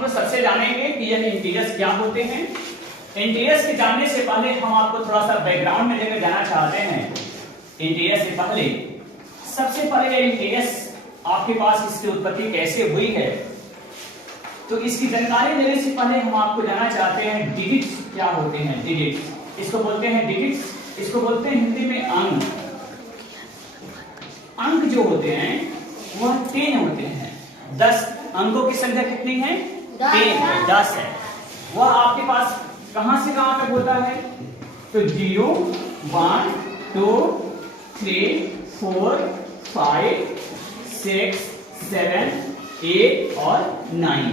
हम लोग सबसे जानेंगे कि यह इंटीजर्स क्या होते हैं। इंटीजर्स के जानने से पहले हम आपको थोड़ा सा बैकग्राउंड में लेकर जाना चाहते हैं। इंटीजर्स से पहले सबसे पहले ये इंटीजर्स आपके पास इसकी उत्पत्ति कैसे हुई है, तो इसकी जानकारी लेने से पहले हम आपको जानना चाहते हैं डिजिट्स क्या होते हैं। डिजिट्स इसको बोलते हैं डिजिट्स, इसको बोलते हैं हिंदी में अंक। अंक जो होते हैं वह 10 होते हैं। 10 अंकों की संख्या कितनी है? 10 है। वह आपके पास कहां से कहां तक होता है? तो 0 1 2 3 4 5 6 7 8 और 9,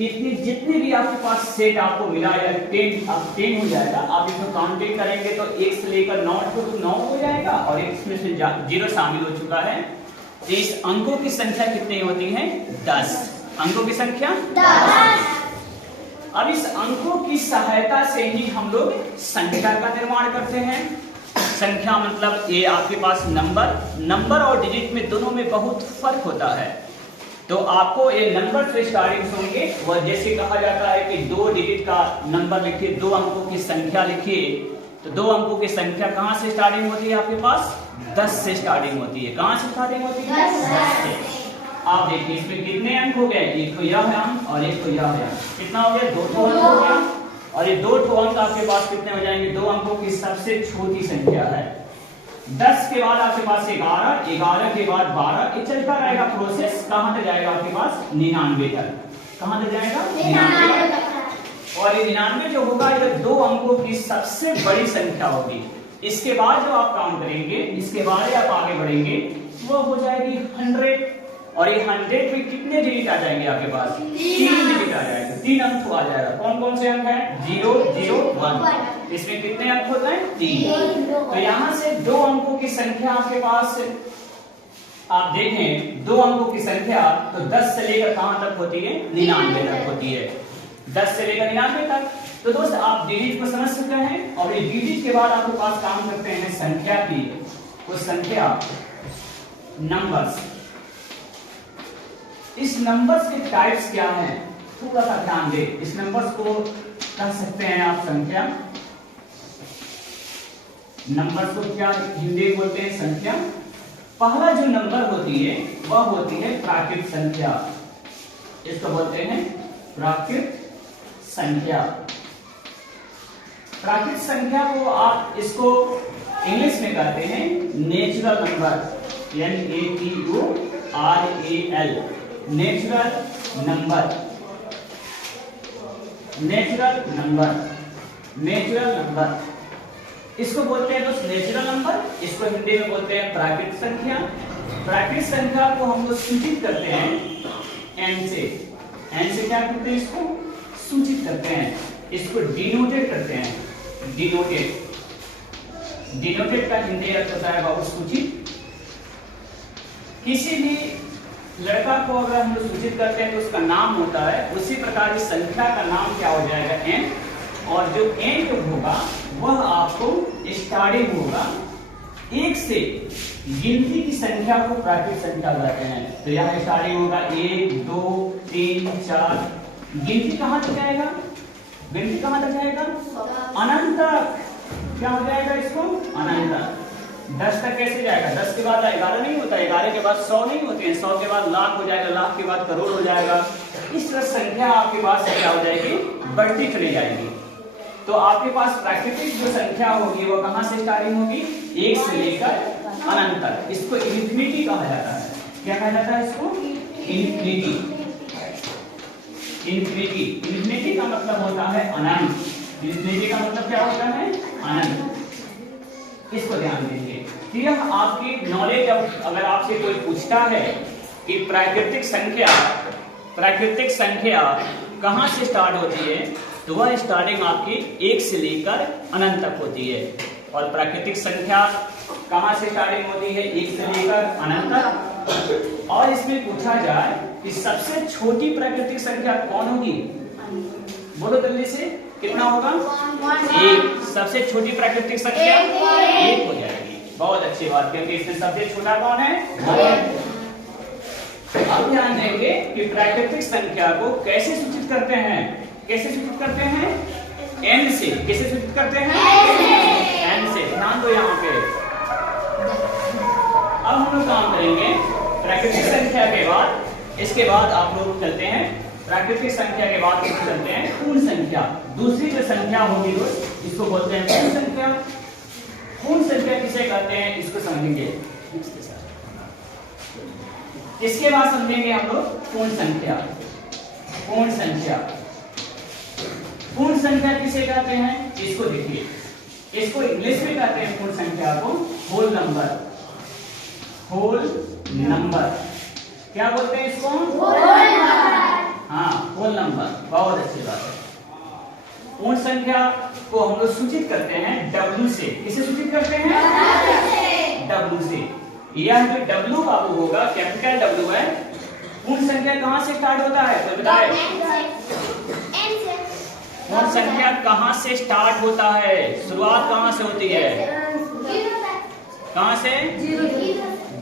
इतनी जितने भी आपके पास सेट आपको मिला या 10 अब 10 हो जाएगा। आप इसको काउंटिंग करेंगे तो 1 से लेकर 9 तक 9 हो जाएगा और इसमें से 0 शामिल हो चुका है। इस अंकों की संख्या कितनी होती है? 10 अंकों की संख्या 10। अब इस अंकों की सहायता से ही हम लोग संख्या का निर्माण करते हैं। संख्या मतलब ये आपके पास नंबर और डिजिट में दोनों में बहुत फर्क होता है। तो आपको ये नंबर से स्टार्टिंग होंगे, वह जैसे कहा जाता है कि 2 डिजिट का नंबर लिखिए, 2 अंकों की संख्या लिखिए, तो 2 अंकों की संख्या कहां से स्टार्टिंग होती है? आपके पास 10 से स्टार्टिंग होती है। कहां से स्टार्टिंग होती है? 10 से। आप देखिए इसमें कितने अंक हो गए? एक तो यह है अंक और एक तो यह है अंक। कितना हो गया? 2 अंक हो गया। और ये 2 अंक आपके पास कितने हो जाएंगे? 2 अंकों की सबसे छोटी संख्या है। 10 के बाद आपके पास 11, 11 के बाद 12, ये चलता रहेगा प्रोसेस। कहां तक जाएगा आपके पास? 99 तक। कहां तक जाएगा? 99 तक। और ये 99 जो होगा ये 2 अंकों की सबसे बड़ी संख्या होगी। इसके बाद जो आप काउंट करेंगे, इसके बाद आप आगे बढ़ेंगे, वो हो जाएगी 100। और ये 100 में कितने डिजिट आ जाएंगे आपके पास? 3 डिजिट आ जाएंगे, 3 अंक आ जाएगा। कौन कौन से अंक हैं? 0 0 1। इसमें कितने अंक होते हैं? 3। तो यहां से 2 अंकों की संख्या आपके पास आप देखें, 2 अंकों की संख्या तो 10 से लेकर कहां तक होती है? 99 तक होती है। 10 से लेकर 99 तक। तो दोस्त आप डिजिट को समझ सकते हैं। और ये डिजिट के बाद आपके पास काम करते हैं संख्या की। वो संख्या नंबर्स। इस नंबर्स के टाइप्स क्या हैं? थोड़ा सा ध्यान दे। इस नंबर्स को कह सकते हैं आप संख्या। नंबर्स को क्या हिंदी में बोलते हैं? संख्या। पहला जो नंबर होती है वह होती है प्राकृत संख्या। इसको बोलते हैं प्राकृत संख्या। प्राकृत संख्या को आप इसको इंग्लिश में कहते हैं natural number, NATURAL, natural number. Natural number, natural number इसको बोलते हैं दोस्त नेचुरल नंबर। इसको हिंदी में बोलते हैं प्राकृत संख्या। प्राकृत संख्या को हम लोग सूचित करते हैं n से। n से क्या करते हैं? इसको सूचित करते हैं, इसको डिनोटेट करते हैं। डिनोटेट का हिंदी अर्थ होता है बहुत सूचित। किसी भी लड़का को अगर हम लोग सूचित करते हैं तो उसका नाम होता है, उसी प्रकार इस संख्या का नाम क्या हो जाएगा? n। और जो n जो होगा वह आपको स्टार्टिंग होगा 1 से। गिनती की संख्या को प्राकृत संख्या कहते हैं। तो यहाँ स्टार्टिंग होगा 1 2 3 4। गिनती कहां तक जाएगा? गिनती कहां तक जाएगा? अनंत तक। क्या हो जाएगा इसको? अनंत तक। 10 तक कैसे जाएगा? 10 के बाद 11 नहीं होता, 11 के बाद 100 नहीं होते हैं, 100 के बाद लाख हो जाएगा, लाख के बाद करोड़ हो जाएगा। इस तरह संख्या आपके पास क्या हो जाएगी? बढ़ती चली जाएगी। तो आपके पास प्राकृतिक जो संख्या होगी वो कहां से स्टार्टिंग होगी? 1 से लेकर अनंत तक। इसको इन्फिनिटी कहा जाता है। क्या कहा जाता है इसको? इन्फिनिटी। इन्फिनिटी, इन्फिनिटी का मतलब होता है अनंत। इन्फिनिटी का मतलब क्या होता है? अनंत। इसको ध्यान दीजिए। तो यह आपकी नॉलेज, अगर आपसे कोई पूछता है कि प्राकृतिक संख्या कहां से स्टार्ट होती है, तो वह स्टार्टिंग आपकी 1 से लेकर अनंत तक होती है। और प्राकृतिक संख्या कहां से स्टार्टिंग होती है? 1 से लेकर अनंत तक। और इसमें पूछा जाए कि सबसे छोटी प्राकृतिक संख्या कौन होगी? बोलो जल्दी से, कितना होगा? 1। सबसे छोटी प्राकृतिक संख्या 1 हो जाएगी। बहुत अच्छी बात, क्योंकि इसमें सबसे छोटा कौन है? 1। अब ध्यान देंगे कि प्राकृतिक संख्या को कैसे सूचित करते हैं। कैसे सूचित करते हैं? n से। कैसे सूचित करते हैं? n से। ध्यान दो यहाँ पे। अब हम लोग काम करेंगे प्राकृतिक संख्या के बाद। इसके बाद आप लोग चलते हैं प्राकृतिक संख्या के बाद चलते हैं पूर्ण संख्या। दूसरी जो संख्या होगी दोस्त, इसको बोलते हैं पूर्ण संख्या। पूर्ण संख्या किसे कहते हैं इसको समझेंगे। इसके बाद समझेंगे हम लोग पूर्ण संख्या। पूर्ण संख्या, पूर्ण संख्या किसे कहते हैं इसको देखिए। इसको इंग्लिश में कहते हैं पूर्ण संख्या को होल नंबर। होल नंबर क्या बोलते हैं इसको? Whole number. हाँ, होल नंबर, बहुत अच्छी बात है। पूर्ण संख्या को हम लोग सूचित करते हैं W से। किसे सूचित करते हैं? W से। यह जो W बाबू होगा, कैपिटल W है। पूर्ण संख्या कहाँ से स्टार्ट होता है तो बताए? पूर्ण संख्या कहाँ से स्टार्ट होता है? शुरुआत कहाँ से होती है? कहाँ से?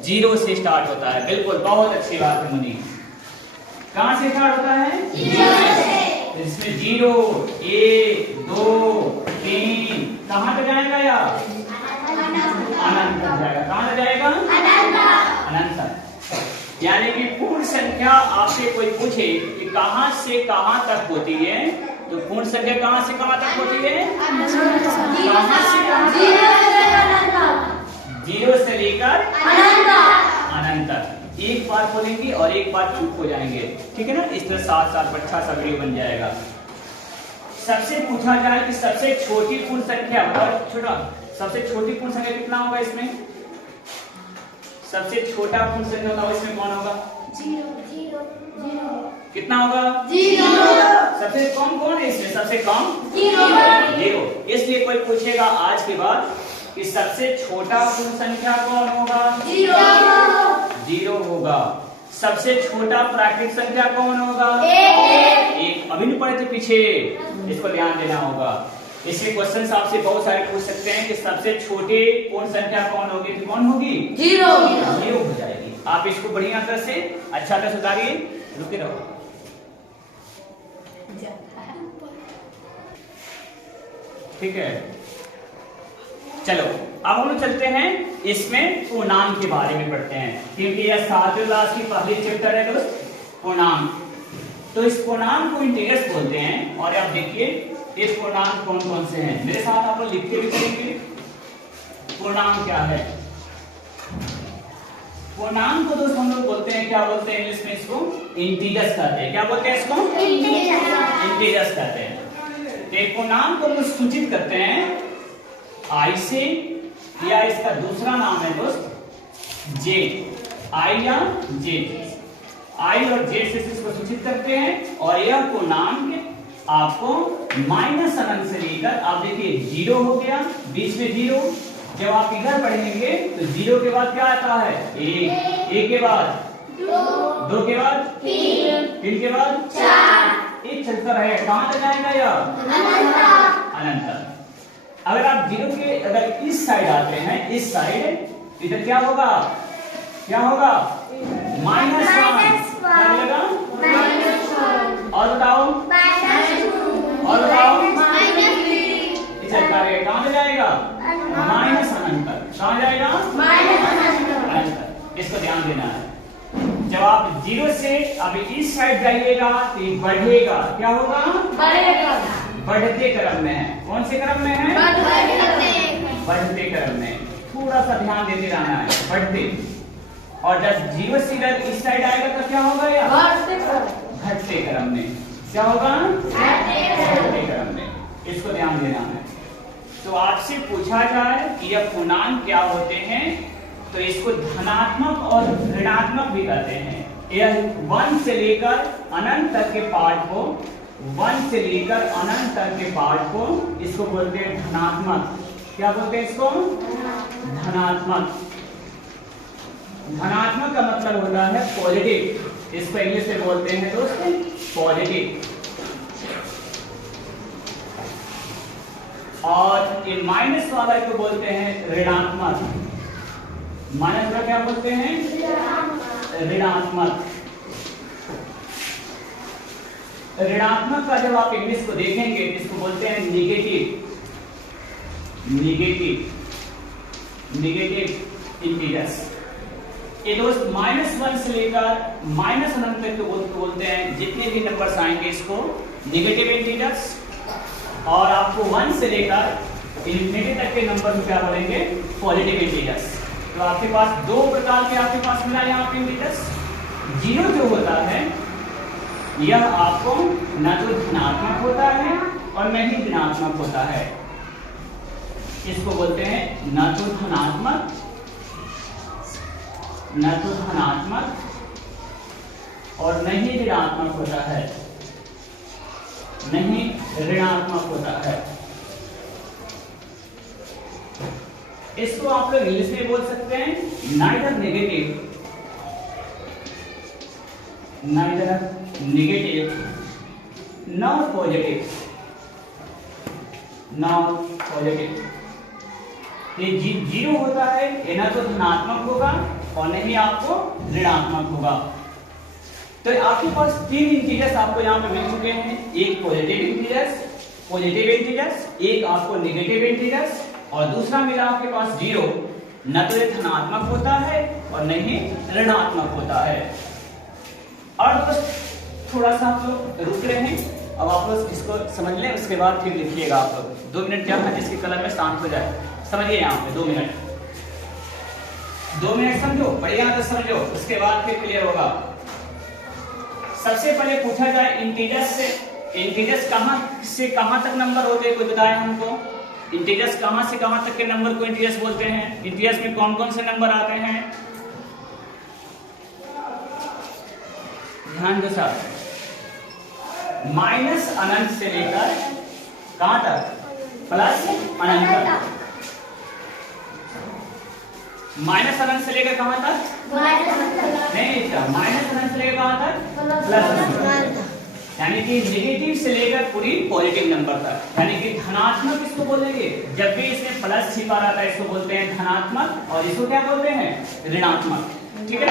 जीरो से स्टार्ट होता है। बिल्कुल, बहुत अच्छी बात है मुनि। कहाँ से स्टार्ट होता है? जीरो से। इसमें 0, 1, 2, 3 कहाँ तक जाएगा या अनंत तक जाएगा। कहाँ तक जाएगा? अनंत तक। यानी कि पूर्ण संख्या आपसे कोई पूछे कि कहाँ से कहाँ तक होती है, तो पूर्ण संख्या कहाँ से कहाँ तक होती है? कहाँ से कहाँ तक? 0 से लेकर अनंत तक। एक बार बोलेंगे और एक बार चुप हो जाएंगे, ठीक है ना। इस तरह साथ साथ अच्छा सा वीडियो बन जाएगा। सबसे पूछा जाए कि सबसे छोटी पूर्ण संख्या, और छोटा, सबसे छोटी पूर्ण संख्या कितना होगा इसमें? सबसे छोटा पूर्ण संख्या होगा इसमें कौन होगा? 0। कितना होगा? 0। सबसे कम कौन है इसमें? सबसे कम 0। इसलिए कोई पूछेगा आज के बाद कि सबसे छोटा पूर्ण संख्या कौन होगा? 0 होगा। सबसे छोटा प्राकृतिक संख्या कौन होगा? 1। अभी नहीं पढ़े थे पीछे, इसको ध्यान देना होगा। इसलिए क्वेश्चन आपसे बहुत सारे पूछ सकते हैं कि सबसे छोटे पूर्ण संख्या कौन होगी? तो कौन होगी? 0 हो जाएगी। आप इसको बढ़िया तरह से अच्छा तरह सुधारिए। रुके रहो। ठीक है, चलो अब हम लोग चलते हैं इसमें पूर्णांक के बारे में पढ़ते हैं, क्योंकि यह 7वीं क्लास की पहली चैप्टर है दोस्त, पूर्णांक। तो इस पूर्णांक को इंटीजर्स बोलते हैं। और आप देखिए ये पूर्णांक कौन कौन से हैं, मेरे साथ आप लोग लिख के भी करेंगे। पूर्णांक क्या है? पूर्णांक को दोस्त हम लोग बोलते हैं, क्या बोलते हैं इंग्लिश में इसको? इंटीजर्स कहते हैं। क्या बोलते हैं इसको? इंटीजर्स कहते हैं। एक पूर्णांक को हम सूचित करते हैं I से, या इसका दूसरा नाम है दोस्त J, I या J। I और J से इसको सूचित करते हैं। और यह पूर्णांक आपको माइनस अनंत से लेकर, आप देखिए 0 हो गया, बीच में 0। जब आप इधर पढ़ेंगे तो 0 के बाद क्या आता है? 1, 1 के बाद 2 के बाद 3 के बाद 4, एक चलता रहेगा। कहां तक जाएगा यह? अनंत तक। अगर आप 0 के अगर इस साइड आते हैं, इस साइड, इधर क्या होगा? क्या होगा? -1। क्या मिलेगा? और बताओ, और बताओ, इधर कहां से जाएगा? माइनस अनंत तक। कहां जाएगा? अनंत तक। इसको ध्यान देना है। जब आप 0 से अभी इस साइड जाइएगा तो ये बढ़ेगा। क्या होगा? बढ़ेगा। बढ़ते क्रम में है। कौन से क्रम में है? बढ़ते क्रम में। थोड़ा सा ध्यान देते रहना है, बढ़ते। और जब 0 से इधर इस साइड आएगा तो क्या होगा? या घटते क्रम में। क्या होगा? घटते क्रम में। इसको ध्यान देना है। तो आपसे पूछा जाए कि यह पूर्णांक क्या होते हैं, तो इसको धनात्मक और ऋणात्मक भी कहते हैं। यह 1 से लेकर अनंत तक के पार्ट को, 1 से लेकर अनंत तक के पार्ट को इसको बोलते हैं धनात्मक। क्या बोलते हैं इसको? धनात्मक। धनात्मक का मतलब होता है पॉजिटिव। इसको इंग्लिश में बोलते हैं दोस्तों पॉजिटिव। और ये माइनस वाला को बोलते हैं ऋणात्मक। माइनस वाला क्या बोलते हैं? ऋणात्मक। ऋणात्मक का जब आप इंग्लिश को देखेंगे तो इसको बोलते हैं निगेटिव इंटीजर्स। ये दोस्त -1 से लेकर -1 तक को बोलते हैं, जितने भी नंबर्स आएंगे इसको निगेटिव इंटीजर्स। और आपको 1 से लेकर इन्फिनिटी तक के नंबर को क्या बोलेंगे, पॉजिटिव इंटीजर्स। तो आपके पास दो प्रकार के आपके पास मिला यहाँ पे इंटीजर्स। 0 जो होता है यह आपको न तो धनात्मक होता है और न ही ऋणात्मक होता है। इसको बोलते हैं न तो धनात्मक और न ही ऋणात्मक होता है, नहीं ऋणात्मक होता है। इसको आप लोग इंग्लिश में बोल सकते हैं नाइदर नेगेटिव नॉट पॉजिटिव। ये 0 होता है, ये ना तो धनात्मक होगा और नहीं आपको ऋणात्मक होगा। तो आपके पास 3 इंटीजर्स आपको यहाँ पे मिल चुके हैं, एक पॉजिटिव इंटीजर्स, एक आपको नेगेटिव इंटीजर्स और दूसरा मिला आपके पास 0, न तो ये धनात्मक होता है और न ही ऋणात्मक होता है। और दोस्त थोड़ा सा आप लोग रुक रहे हैं, अब आप लोग इसको समझ लें, उसके बाद फिर लिखिएगा आप लोग। 2 मिनट क्या है जिसकी कलम में शांत हो जाए, समझिए यहाँ पे 2 मिनट समझो, बढ़िया तो समझो, उसके बाद फिर क्लियर होगा। सबसे पहले पूछा जाए इंटीजर्स कहां से कहां तक नंबर होते हैं, कोई बताए हमको। इंटीजर्स कहां से कहां तक के नंबर को इंटीजर्स बोलते हैं। इंटीजर्स में कौन कौन से नंबर आते हैं, ध्यान दो साहब। माइनस अनंत से लेकर कहां तक, प्लस अनंत तक। माइनस अनंत से लेकर कहां तक, नहीं माइनस अनंत से लेकर कहां तक, प्लस अनंत। यानी कि नेगेटिव से लेकर पूरी पॉजिटिव नंबर तक। यानी कि धनात्मक इसको बोलेंगे, जब भी इसमें प्लस छिपा रहता है इसको बोलते हैं धनात्मक, और इसको क्या बोलते हैं, ऋणात्मक। ठीक है,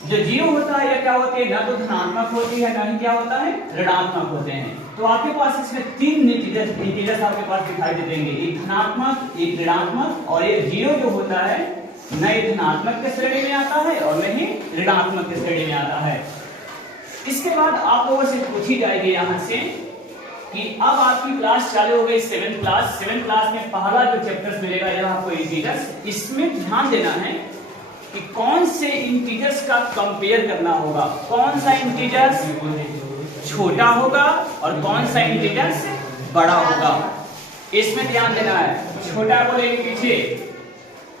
जो 0 होता है या क्या होती है, ना तो धनात्मक होती है ना ही क्या होता है, ऋणात्मक होते हैं। तो आपके पास इसमें 3 इंटीजर्स आपके पास दिखाई दे देंगे, एक धनात्मक, एक ऋणात्मक और एक 0 जो होता है न ही धनात्मक के श्रेणी में आता है और न ही ऋणात्मक के श्रेणी में आता है। इसके बाद आप लोगों से पूछी जाएगी यहाँ से कि अब आपकी क्लास चालू हो गई 7th क्लास में पहला जो चैप्टर्स मिलेगा यह आपको इंटीजर्स। इसमें ध्यान देना है कि कौन से इंटीजर्स का कंपेयर करना होगा, कौन सा इंटीजर्स छोटा होगा और कौन सा इंटीजर्स बड़ा होगा, इसमें ध्यान देना है। छोटा बोलेंगे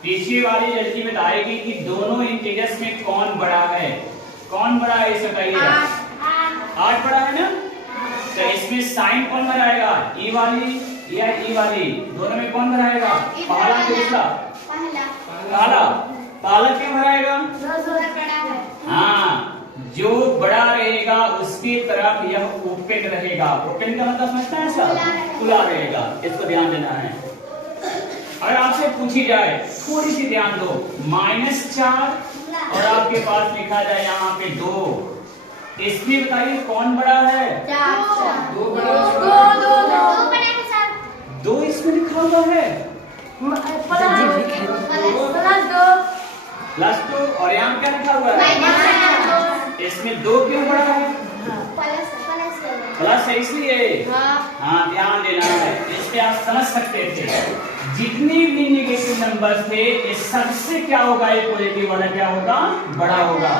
पीछे वाली लड़की बताएगी कि दोनों इंटीजर्स में कौन बड़ा है, कौन बड़ा है इसे बताइएगा। 8 बड़ा है ना, तो इसमें साइन कौन बनाएगा, ई वाली या ई वाली, दोनों में कौन बनाएगा, पहला दूसरा, पहला क्यों बनाएगा, हाँ जो बड़ा रहेगा उसकी तरफ यह ओपन रहेगा। ओपन का मतलब समझता है सर, खुला रहेगा, इसको ध्यान देना है। अगर आपसे पूछी जाए, थोड़ी सी ध्यान दो, -4 और आपके पास लिखा जाए यहाँ पे 2, इसमें बताइए कौन बड़ा है, 2 इसमें लिखा हुआ है, +2 और यहाँ क्या लिखा हुआ है, इसमें 2 क्यों बड़ा है, प्लस है इसलिए। हाँ ध्यान देना है, इससे आप समझ सकते थे जितने भी नेगेटिव नंबर थे ये सबसे क्या होगा, ये पॉजिटिव वाला क्या होगा, बड़ा होगा।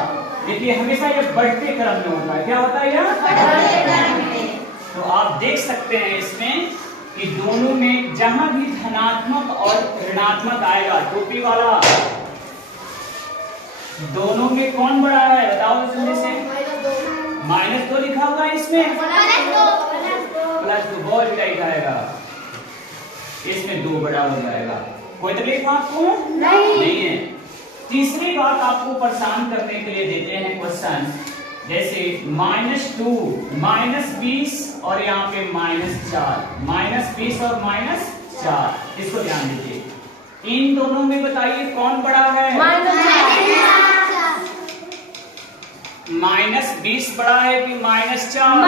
देखिए हमेशा ये बढ़ते क्रम में होता है, क्या होता है यह, तो आप देख सकते हैं इसमें कि दोनों में जहां भी धनात्मक और ऋणात्मक आएगा, टोपी वाला, दोनों में कौन बड़ा है बताओ जल्दी से। -2 लिखा हुआ है इसमें, +2 बहुत टाइट आएगा, इसमें 2 बड़ा हो जाएगा। कोई तकलीफ आपको नहीं है। तीसरी बात आपको परेशान करने के लिए देते हैं क्वेश्चन, जैसे -2, -20 और यहाँ पे -4, -20 और -4, इसको ध्यान दीजिए। इन दोनों में बताइए कौन बड़ा है, -20 बड़ा है कि -4?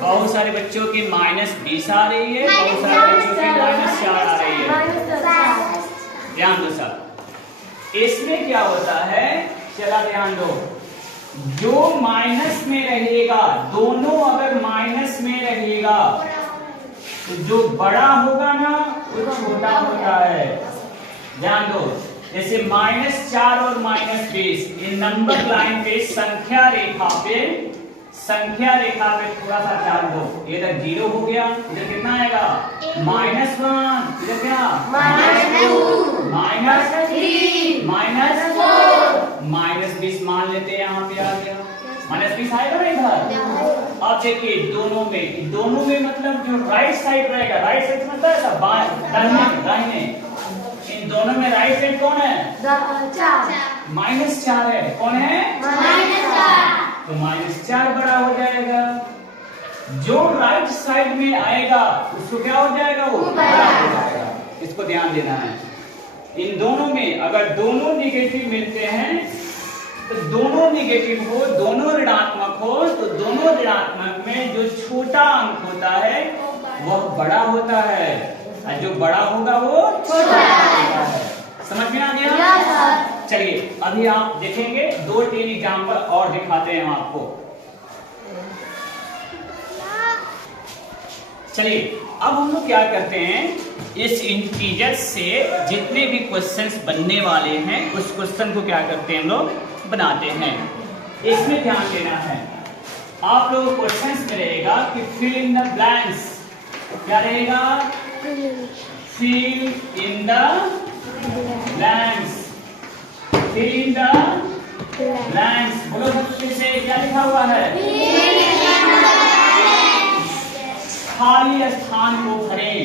बहुत सारे बच्चों की -20 आ रही है, बहुत सारे बच्चों की -4 आ रही है। ध्यान दो सब। इसमें क्या होता है, चला ध्यान दो, जो माइनस में रहेगा, दोनों अगर माइनस में रहेगा तो जो बड़ा होगा ना वो छोटा होता है। ध्यान दो, जैसे -4 और -20 इन नंबर लाइन पे संख्या रेखा पे थोड़ा सा ध्यान दो। इधर 0 हो गया, इधर कितना आएगा -1, इधर क्या -2, -20 मान लेते हैं, यहाँ पे आ गया -20 आएगा ना इधर। अब देखिए दोनों में मतलब जो राइट साइड रहेगा, राइट साइड मतलब ऐसा दाहिने, इन दोनों में राइट साइड कौन है? -4 है। कौन है? -4। तो -4 बड़ा हो जाएगा। जो राइट साइड में आएगा उसको क्या हो जाएगा? वो बड़ा हो जाएगा। इसको ध्यान देना है। इन दोनों में अगर दोनों निगेटिव मिलते हैं तो दोनों निगेटिव हो, दोनों ऋणात्मक हो, तो दोनों ऋणात्मक में जो छोटा अंक होता है वह बड़ा होता है और जो बड़ा होगा वो छोटा होता है। समझ में आ गया? चलिए अभी आप देखेंगे 2-3 एग्जाम्पल और दिखाते हैं हम आपको। चलिए अब हम लोग क्या करते हैं, इस इंटीजर से जितने भी क्वेश्चंस बनने वाले हैं उस क्वेश्चन को क्या करते हैं हम लोग बनाते हैं। इसमें ध्यान देना है, आप लोगों को क्वेश्चंस में रहेगा कि फिल इन द ब्लैंक्स। क्या रहेगा? Fill in the blanks. Fill in the blanks. बोलो फिर से, क्या लिखा हुआ है? खाली स्थान को भरें।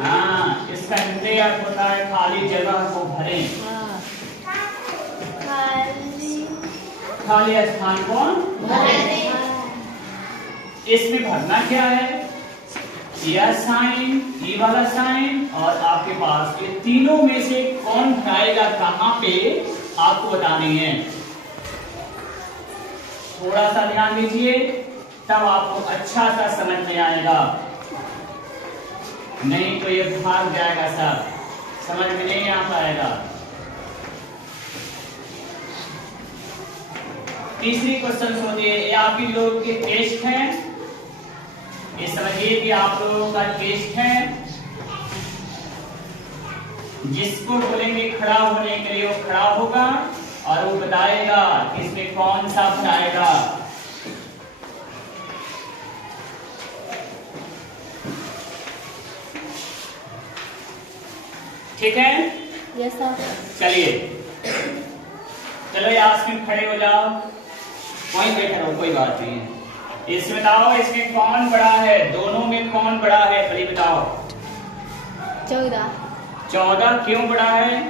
हाँ, इसका हिंदी अर्थ होता है खाली जगह को भरें। खाली स्थान को भरें। इसमें भरना क्या है? यह साइन, ये वाला साइन और आपके पास ये तीनों में से कौन भराएगा कहां पे, आपको बतानी है। थोड़ा सा ध्यान दीजिए, तब आपको अच्छा सा समझ में आएगा, नहीं तो ये भाग जाएगा सब, समझ में नहीं आ पाएगा। तीसरी क्वेश्चन सुनिए, ये आप ही लोग के टेस्ट हैं। ये समझिए कि आप लोगों का टेस्ट है, जिसको बोलेंगे खड़ा होने के लिए वो खड़ा होगा और वो बताएगा कि इसमें कौन सा भराएगा। ठीक है? Yes sir. चलिए चलो यास्मीन खड़े हो जाओ, वहीं बैठे रहो, कोई बात नहीं है। इसमें बताओ इसमें कौन बड़ा है, दोनों में कौन बड़ा है, पहले बताओ। 14। 14 क्यों बड़ा है?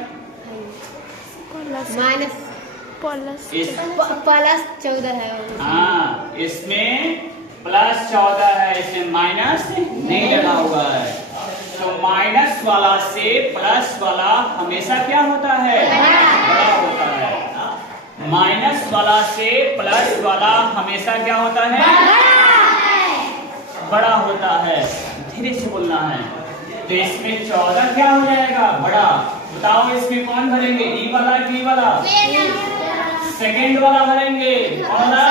+14 है। हाँ, इसमें +14 है, इसमें माइनस नहीं लगा हुआ है। तो माइनस वाला से प्लस वाला हमेशा क्या होता है? बड़ा होता है। माइनस वाला से प्लस वाला हमेशा क्या होता है? बड़ा होता है। धीरे से बोलना है। तो इसमें 14 क्या हो जाएगा? बड़ा। बताओ इसमें कौन भरेंगे, ई वाला कि वाला? सेकेंड वाला भरेंगे। कौन वाला?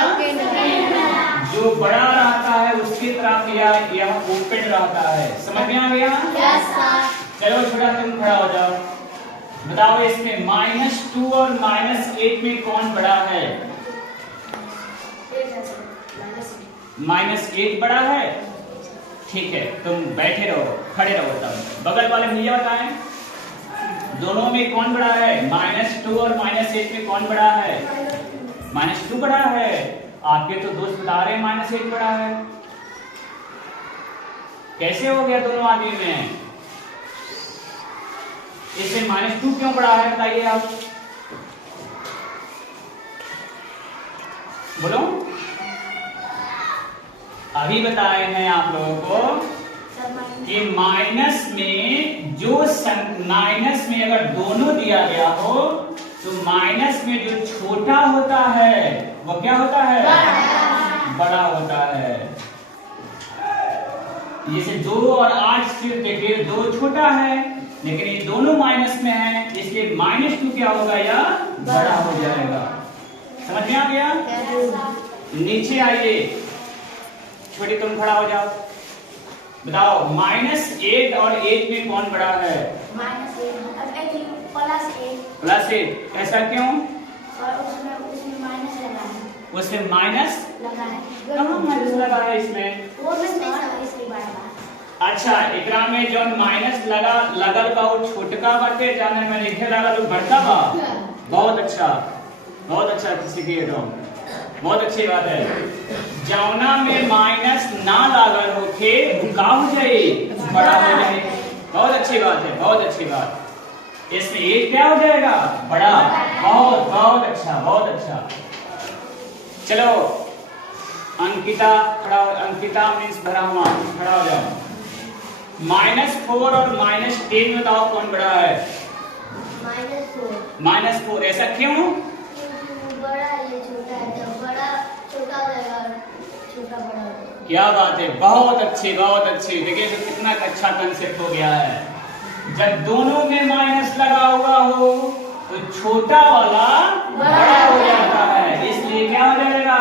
जो बड़ा रहता है उसकी तरफ यह ओपन रहता है। समझ में आ गया? चलो छोटा तुम खड़ा हो जाओ, बताओ इसमें -2 और -8 में कौन बड़ा है? -8 बड़ा है। ठीक है, तुम बैठे रहो, खड़े रहो, तब बगल वाले भैया बताएं दोनों में कौन बड़ा है? -2 और -8 में कौन बड़ा है? -2 बड़ा है। आपके तो दोस्त बता रहे हैं -8 बड़ा है। कैसे हो गया दोनों आदमी में? इसमें -2 क्यों बड़ा है, बताइए आप, बोलो। अभी बताए हैं आप लोगों को कि माइनस में अगर दोनों दिया गया हो तो माइनस में जो छोटा होता है वो क्या होता है? बड़ा होता है। जैसे 2 और 8 सिर्फ देखिए 2 छोटा है, लेकिन ये दोनों माइनस में है, इसलिए -2 क्या होगा? या बड़ा हो जाएगा। समझ में आ गया? नीचे आइए, छोटी तुम खड़ा हो जाओ, बताओ -8 और 8 में कौन बड़ा है? +8। ऐसा क्यों? उसमें माइनस लगा है। उसमें माइनस कहाँ माइनस लगा है इसमें? वो इसलिए बड़ा। अच्छा, एकरा में जो माइनस लगल बा वो छोटका बाटे, जाने में लिखे लगल वो बड़का बा। बहुत अच्छा किसी के तो बहुत अच्छी बात है। जौना में माइनस ना लागल होके का हो जाए? बड़ा हो जाए। बहुत अच्छी बात है, बहुत अच्छी बात। इसमें 1 क्या हो जाएगा? बड़ा। बहुत अच्छा। चलो अंकिता खड़ा हो, अंकिता मीन्स भरामा, खड़ा हो जाओ। -4 और -10 में बताओ कौन बड़ा है? -4। ऐसा क्यों? बड़ा ये छोटा है, जब बड़ा छोटा हो जाएगा, छोटा बड़ा हो जाएगा। क्या बात है, बहुत अच्छी। देखिए तो कितना अच्छा कंसेप्ट हो गया है। जब दोनों में माइनस लगा हुआ हो तो छोटा वाला बड़ा हो जाता है, इसलिए क्या हो जाएगा?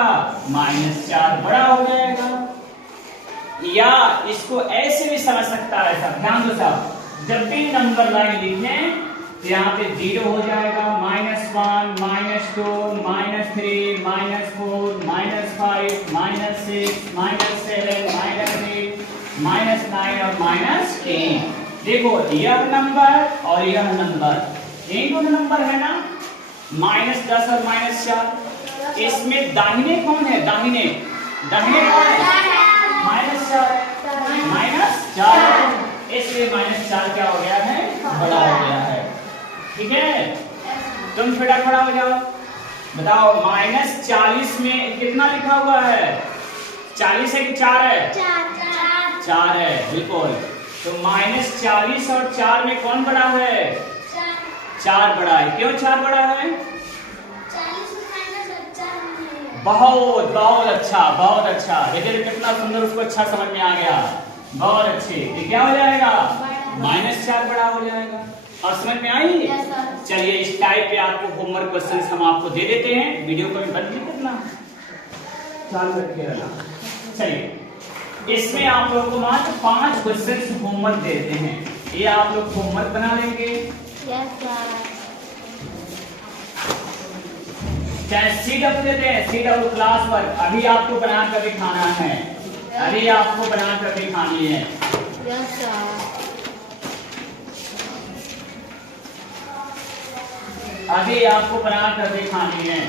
-4 बड़ा हो जाएगा। या इसको ऐसे भी समझ सकता है सब, ध्यान दो साहब, जब भी नंबर लाइन लिखें तो यहाँ पे 0 हो जाएगा, -1, -2, -3, -4, -5, -6, -7, -8, -9 और -10। देखो यह नंबर और यह नंबर, यही दोनों नंबर है ना, -10 और -4। इसमें दाहिने कौन है? दाहिने कौन है? -4, इसलिए -4 क्या हो गया है? बड़ा हो गया है। ठीक है, तुम छोटा खड़ा हो जाओ, बताओ -40 में कितना लिखा हुआ है? 40 है कि 4 है? 4 है, बिल्कुल। तो -40 और 4 में कौन बड़ा है? 4 बड़ा है। क्यों 4 बड़ा है? बहुत अच्छा। देखिए कितना सुंदर, उसको अच्छा समझ में आ गया। बहुत अच्छे। ये क्या हो जाएगा? -4 बड़ा हो जाएगा। और समझ में आई? चलिए इस टाइप पे आपको होमवर्क क्वेश्चन हम आपको दे देते हैं। वीडियो को भी बंद नहीं करना, चालू रखिए रहना। चलिए इसमें आप लोगों को मात्र 5 क्वेश्चन होमवर्क देते हैं, ये आप लोग होमवर्क बना लेंगे। चाहे CW देते हैं, CW क्लास वर्क अभी आपको बना कर दिखाना है, अभी आपको बना कर दिखानी है। अभी आपको बना कर दिखानी है।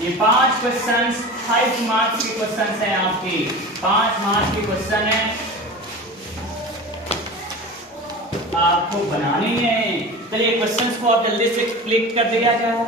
ये 5 क्वेश्चन 5 मार्क्स के क्वेश्चन हैं आपके, 5 मार्क्स के क्वेश्चन है, आपको बनानी है। चलिए क्वेश्चंस को आप जल्दी से क्लिक कर दिया जाए।